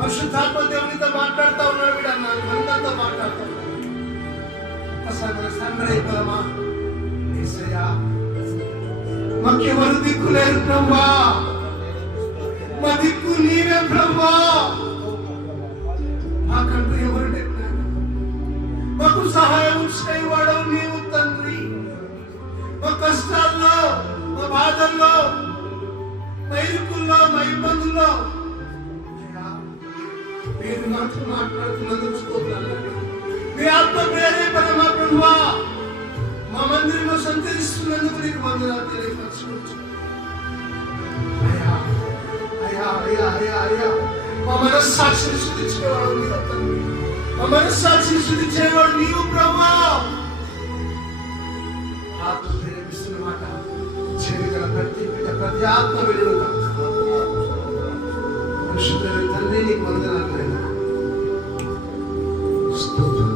పరిశుద్ధాత్మ దేవునితో మాట్లాడుతూ ఉన్నాడు. వీడు అన్నాడు అందరితో మాట్లాడుతూ ఉన్నాడు. ఒకసారి మన తండ్రి అయిపోదామా? యేసయ్యా, మాకెవరు దిక్కు లేరు ప్రభువా, మా దిక్కు నీవే ప్రభువా. మాకంటూ ఎవరు లేరు, మాకు సహాయం చేయవాడవు నీవు తండ్రి. మా కష్టాల్లో, మా బాధల్లో, మా ఇరుకుల్లో, మా ఇబ్బందుల్లో మీరు మాతో మాట్లాడుతున్నందుకు స్తోత్రాలు. మీ ఆత్మ ప్రేరేపణ మా ప్రభువా మా మందిరంలో సంచరిస్తున్నందుకు నీకు వందనాలు తెలియపరచుకోవచ్చు. అయ్యా అయ్యా అయ్యా అయ్యా అయ్యా, మా మనస్సాక్షిని శుద్ధించేవాడు నీవు తండ్రి. మా మనస్సాక్షిని శుద్ధించేవాడు నీవు ప్రభువా. ఆత్మ ప్రేరేపిస్తున్న మాట చెవిగల ప్రతి బిడ్డ, ప్రతి ఆత్మ విడుదల తండ్రి నీకు వందనాలు. స్తోత్రం.